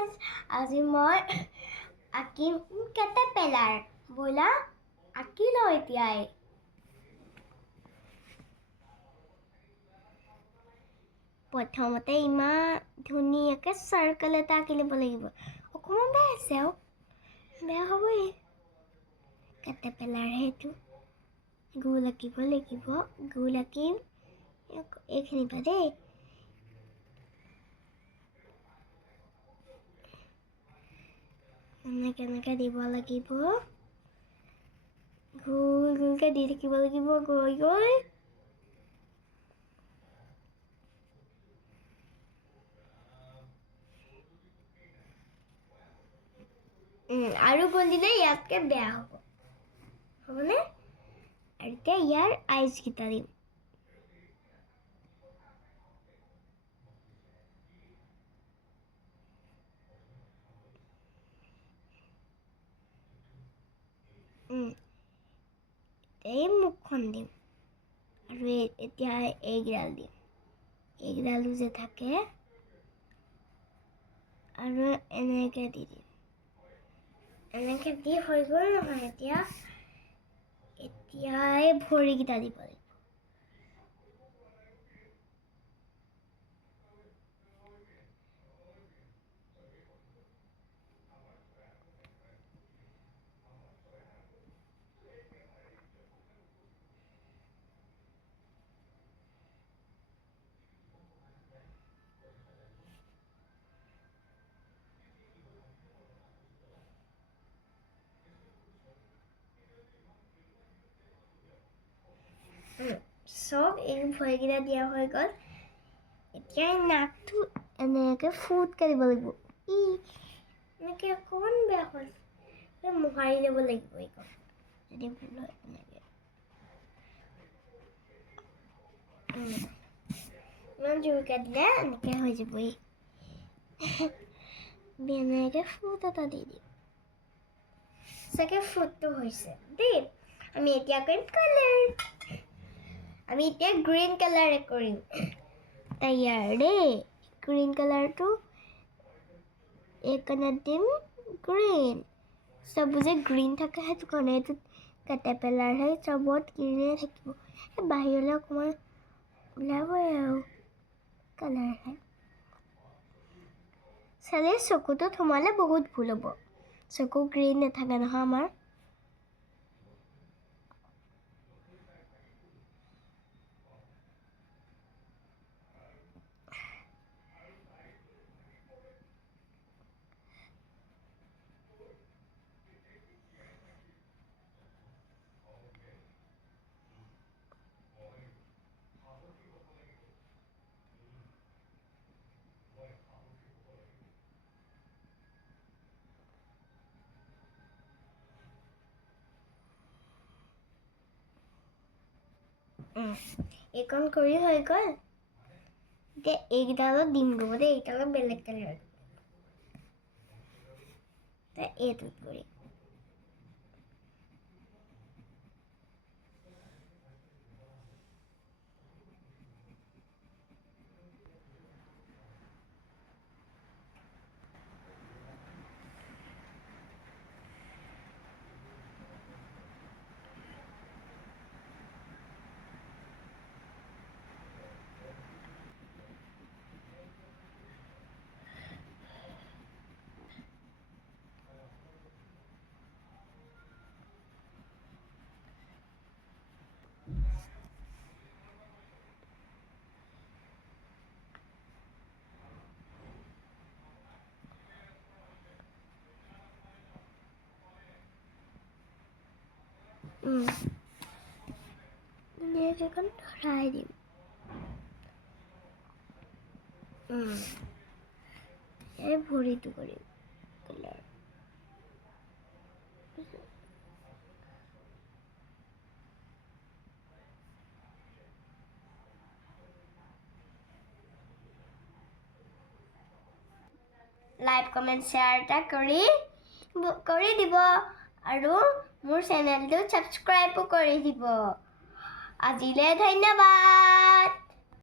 Friends, আজি মই আঁকিম caterpillar. ব'লা আঁকি লওঁ এতিয়াই। প্ৰথমতে ইমান ধুনীয়াকৈ চাৰ্কেল এটা আঁকি ল'ব লাগিব। অকণমান বেয়া আছে আৰু বেয়া হ'বই, কেটাৰপিলাৰ সেইটো। গোল আঁকিব লাগিব, গোল আঁকিম এইখিনি পৰা দেই। এনেকৈ দিব লাগিব, গোল গোলকৈ দি থাকিব লাগিব গৈ গৈ। আৰু গোল দিলে ইয়াতকৈ বেয়া হ'বনে? আৰু এতিয়া ইয়াৰ আইচকেইটা দিম। এই মুখখন দিম আৰু এতিয়া এইকেইডাল দিম, এইকেইডালো যে থাকে আৰু এনেকৈ দি দিম। এনেকৈ দি হৈ গ'ল নহয়। এতিয়া এই ভৰিকেইটা দিব লাগিব। চব এই ভৰিকেইটা দিয়া হৈ গ'ল। এতিয়া নাকটো এনেকৈ ফুটকৈ দিব লাগিব। এনেকৈ অকণমান বেয়া হ'ল, মোহাৰি ল'ব লাগিব এইখন যদি ভুল হয়। এনেকৈ ইমান জোৰকৈ দিলে এনেকৈ হৈ যাবই। এনেকৈ ফুট এটা দি দিম, চাগে ফুটটো হৈছে দেই। আমি এতিয়া কৰিম কালাৰ। আমি এতিয়া গ্ৰীণ কালাৰে কৰিম। তৈয়াৰ দেই। গ্ৰীণ কালাৰটো এইকণত দিম গ্ৰীণ। চব যে গ্ৰীণ থাকে সেইটো কাৰণে এইটো কেটাৰপিলাৰহে, চবত গ্ৰীণে থাকিব। বাহিৰলৈ অকণমান ওলাবই আৰু কালাৰহে। চালে চকুটোত সোমালে বহুত ভুল হ'ব। চকু গ্ৰীণ নাথাকে নহয় আমাৰ। এইকণ কৰি হৈ গ'ল। এতিয়া এইকেইডালত দিম গ'ব দেই, এইকেইডালত বেলেগ কালাৰ এইটোত কৰি। ধুনীয়াকৈ ধৰাই দিম। এই ভৰিটো কৰিম কালাৰ। লাইক কমেণ্ট শ্বেয়াৰ এটা কৰি দিব আৰু মোৰ চেনেলটো ছাবস্ক্ৰাইবো কৰি দিব। আজিলৈ ধন্যবাদ।